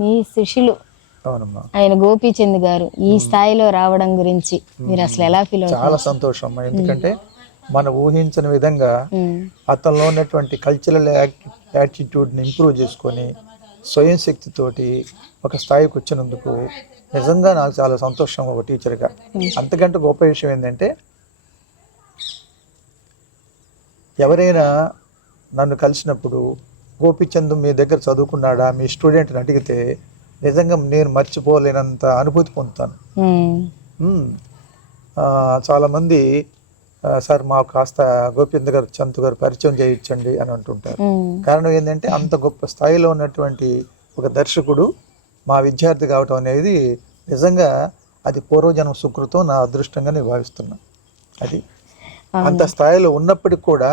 మీ శిష్యులు అవునమ్మా. ఆయన గోపీచంద్ గారు ఈ స్థాయిలో రావడం గురించి మీరు అసలు ఎలా ఫీల్ అవుతారు? చాలా సంతోషం అమ్మా. ఎందుకంటే మనం ఊహించిన విధంగా అతనిలో ఉన్నటువంటి కల్చరల్ యాటిట్యూడ్ని ఇంప్రూవ్ చేసుకొని స్వయం శక్తితోటి ఒక స్థాయికి వచ్చినందుకు నిజంగా నాకు చాలా సంతోషం ఒక టీచర్గా. అంతకంటే గొప్ప విషయం ఏంటంటే ఎవరైనా నన్ను కలిసినప్పుడు గోపీచంద్ మీ దగ్గర చదువుకున్నాడా మీ స్టూడెంట్ని అడిగితే నిజంగా నేను మర్చిపోలేనంత అనుభూతి పొందుతాను. చాలామంది సార్ మాకు కాస్త గోపీచంద్ గారు చంద్ గారు పరిచయం చేయించండి అని అంటుంటారు. కారణం ఏంటంటే అంత గొప్ప స్థాయిలో ఉన్నటువంటి ఒక దర్శకుడు మా విద్యార్థి కావటం అనేది నిజంగా అది పూర్వజన్మ సుకృతం, నా అదృష్టంగా నేను భావిస్తున్నాను. అది అంత స్థాయిలో ఉన్నప్పటికి కూడా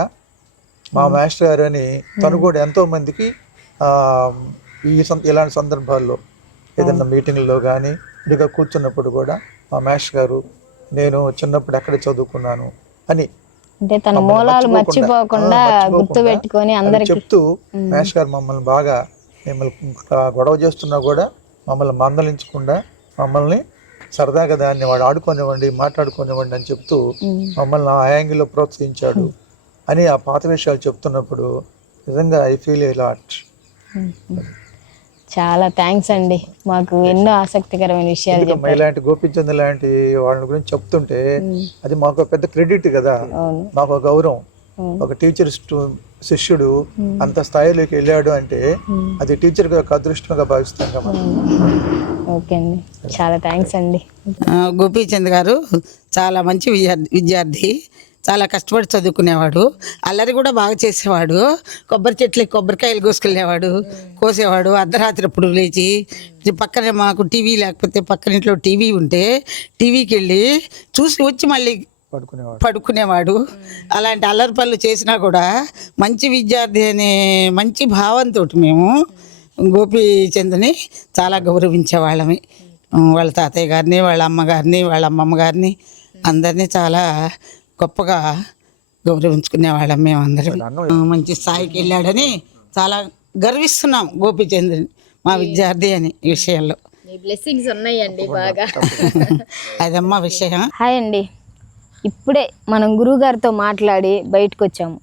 మా మాస్టర్ గారు అని తను కూడా ఎంతో మందికి ఇలాంటి సందర్భాల్లో ఏదన్నా మీటింగ్లో కానీ ఇదిగా కూర్చున్నప్పుడు కూడా మా మాస్టర్ గారు నేను చిన్నప్పుడు ఎక్కడ చదువుకున్నాను అని అంటే తన మూలాలు మర్చిపోకుండా గుర్తుపెట్టుకొని అందరికీ చెప్తూ మాస్టర్ గారు మమ్మల్ని బాగా మిమ్మల్ని గొడవ చేస్తున్నా కూడా మమ్మల్ని మందలించకుండా మమ్మల్ని సరదాగా దాన్ని వాడు ఆడుకోనివ్వండి మాట్లాడుకోనివ్వండి అని చెప్తూ మమ్మల్ని ఆ యాంగిల్లో ప్రోత్సహించాడు అని ఆ పాత విషయాలు చెప్తున్నప్పుడు నిజంగా ఐ ఫీల్ ఏ లాట్. చాలా థ్యాంక్స్ అండి, మాకు ఎన్నో ఆసక్తికరమైన విషయాలు చెప్పారు. ఇలాంటి గోపీచంద్ లాంటి వాళ్ళ గురించి చెప్తుంటే అది మాకు పెద్ద క్రెడిట్ కదా, మాకు గౌరవం. ఒక టీచర్ శిష్యుడు అంత స్థాయిలోకి వెళ్ళాడు అంటే అది టీచర్ యొక్క అదృష్టంగా భావిస్తాం కదా. ఓకే అండి, చాలా థ్యాంక్స్ అండి. గోపీచంద్ గారు చాలా మంచి విద్యార్థి, చాలా కష్టపడి చదువుకునేవాడు, అల్లరి కూడా బాగా చేసేవాడు. కొబ్బరి చెట్లకి కొబ్బరికాయలు కోసేవాడు. అర్ధరాత్రి అప్పుడు లేచి పక్కనే మాకు టీవీ లేకపోతే పక్కన ఇంట్లో టీవీ ఉంటే టీవీకి వెళ్ళి చూసి వచ్చి మళ్ళీ పడుకునేవాడు. అలాంటి అల్లరి పనులు చేసినా కూడా మంచి విద్యార్థి అనే మంచి భావంతో మేము గోపీచంద్ని చాలా గౌరవించేవాళ్ళమి. వాళ్ళ తాతయ్య గారిని, వాళ్ళ అమ్మగారిని, వాళ్ళ అమ్మమ్మ గారిని అందరినీ చాలా గొప్పగా గౌరవించుకునేవాళ్ళం మేమందరం. మంచి స్థాయికి వెళ్ళాడని చాలా గర్విస్తున్నాం గోపీచంద్ని మా విద్యార్థి అని ఈ విషయంలో. బ్లెస్సింగ్స్ ఉన్నాయండి బాగా. అదమ్మా విషయం. హాయ్ అండి, ఇప్పుడే మనం గురువు గారితో మాట్లాడి బయటకు వచ్చాము.